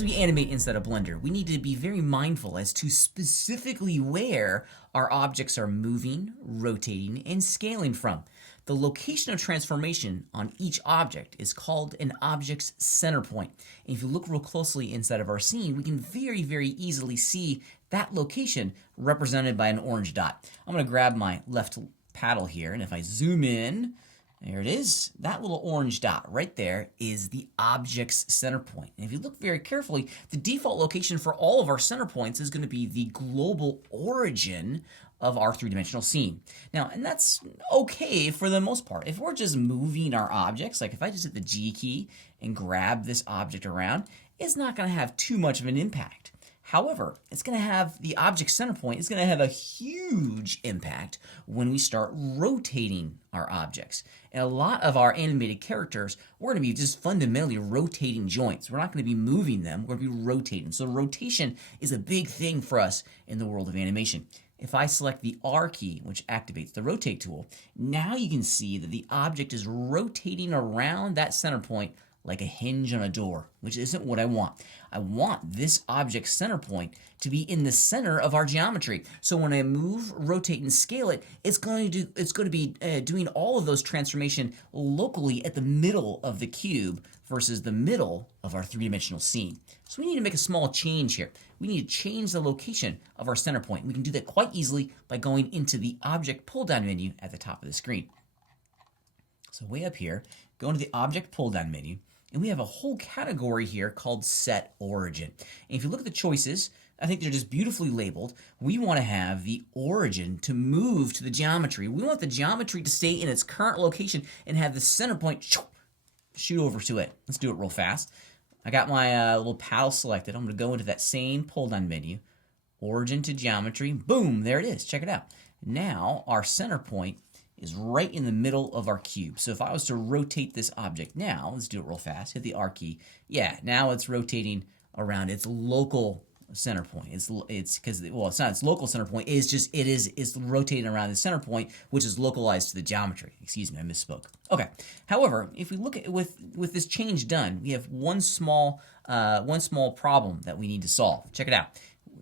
as we animate inside of Blender, we need to be very mindful as to specifically where our objects are moving, rotating, and scaling from. The location of transformation on each object is called an object's center point. And if you look real closely inside of our scene, we can very, very easily see that location represented by an orange dot. I'm going to grab my left paddle here, and if I zoom in, there it is. That little orange dot right there is the object's center point. And if you look very carefully, the default location for all of our center points is going to be the global origin of our three-dimensional scene. Now, and that's okay for the most part. If we're just moving our objects, like if I just hit the G key and grab this object around, it's not going to have too much of an impact. However, it's going to have the object center point is going to have a huge impact when we start rotating our objects. And a lot of our animated characters, we're going to be just fundamentally rotating joints. We're not going to be moving them, we're going to be rotating. So rotation is a big thing for us in the world of animation. If I select the R key, which activates the rotate tool, now you can see that the object is rotating around that center point like a hinge on a door, which isn't what I want. I want this object's center point to be in the center of our geometry. So when I move, rotate, and scale it, it's going to be doing all of those transformation locally at the middle of the cube versus the middle of our three-dimensional scene. So we need to make a small change here. We need to change the location of our center point. We can do that quite easily by going into the Object pull-down menu at the top of the screen. So way up here, go into the Object pull-down menu, and we have a whole category here called Set Origin. And if you look at the choices, I think they're just beautifully labeled. We want to have the origin to move to the geometry. We want the geometry to stay in its current location and have the center point shoot over to it. Let's do it real fast. I got my little paddle selected. I'm going to go into that same pull-down menu, Origin to Geometry. Boom, there it is. Check it out. Now our center point is right in the middle of our cube. So if I was to rotate this object now, let's do it real fast, hit the R key. Yeah, now it's rotating around its local center point. It's because, well, it's not its local center point, it's rotating around the center point, which is localized to the geometry. Excuse me, I misspoke. Okay. However, if we look at with this change done, we have one small problem that we need to solve. Check it out.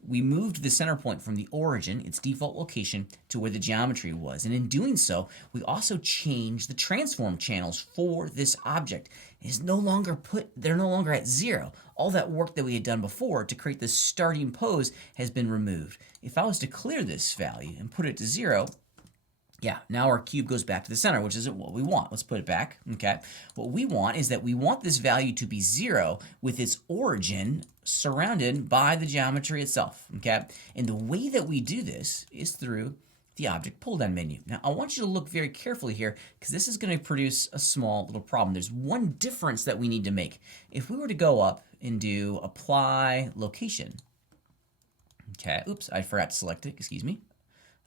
We moved the center point from the origin, its default location, to where the geometry was. And in doing so, we also changed the transform channels for this object. They're no longer at 0. All that work that we had done before to create this starting pose has been removed. If I was to clear this value and put it to 0, yeah, now our cube goes back to the center, which isn't what we want. Let's put it back, okay? What we want is that we want this value to be 0 with its origin surrounded by the geometry itself, okay? And the way that we do this is through the Object pull-down menu. Now, I want you to look very carefully here because this is going to produce a small little problem. There's one difference that we need to make. If we were to go up and do Apply Location, okay, oops, I forgot to select it, excuse me.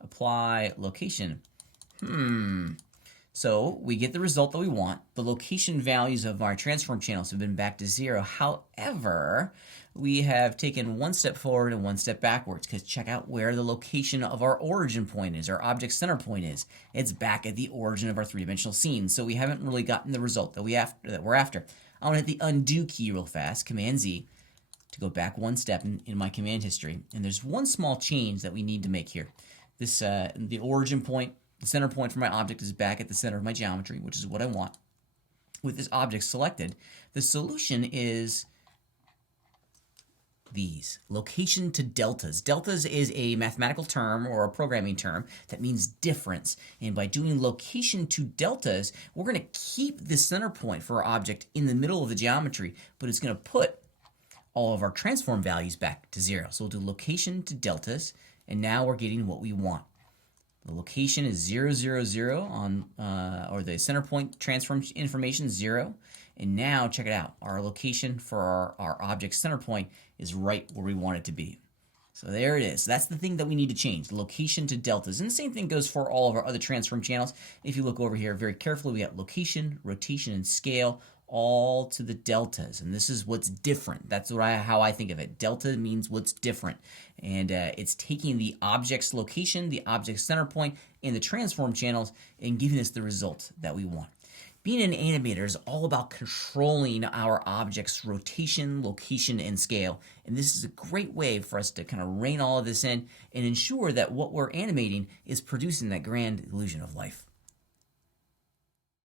Apply Location. So we get the result that we want. The location values of our transform channels have been back to 0. However, we have taken one step forward and one step backwards because check out where the location of our origin point is, our object center point is. It's back at the origin of our three-dimensional scene. So we haven't really gotten the result that we're after. I want to hit the undo key real fast, Command Z, to go back one step in my command history. And there's one small change that we need to make here. This the origin point, the center point for my object is back at the center of my geometry, which is what I want. With this object selected, the solution is these, location to deltas. Deltas is a mathematical term or a programming term that means difference. And by doing location to deltas, we're going to keep the center point for our object in the middle of the geometry, but it's going to put all of our transform values back to 0. So we'll do location to deltas, and now we're getting what we want. The location is 0, 0, 0 on, or the center point transform information 0. And now check it out. Our location for our object center point is right where we want it to be. So there it is. That's the thing that we need to change, location to deltas. And the same thing goes for all of our other transform channels. If you look over here very carefully, we got location, rotation, and scale all to the deltas. And this is what's different. That's how I think of it. Delta means what's different. And it's taking the object's location, the object's center point, and the transform channels and giving us the result that we want. Being an animator is all about controlling our object's rotation, location, and scale. And this is a great way for us to kind of rein all of this in and ensure that what we're animating is producing that grand illusion of life.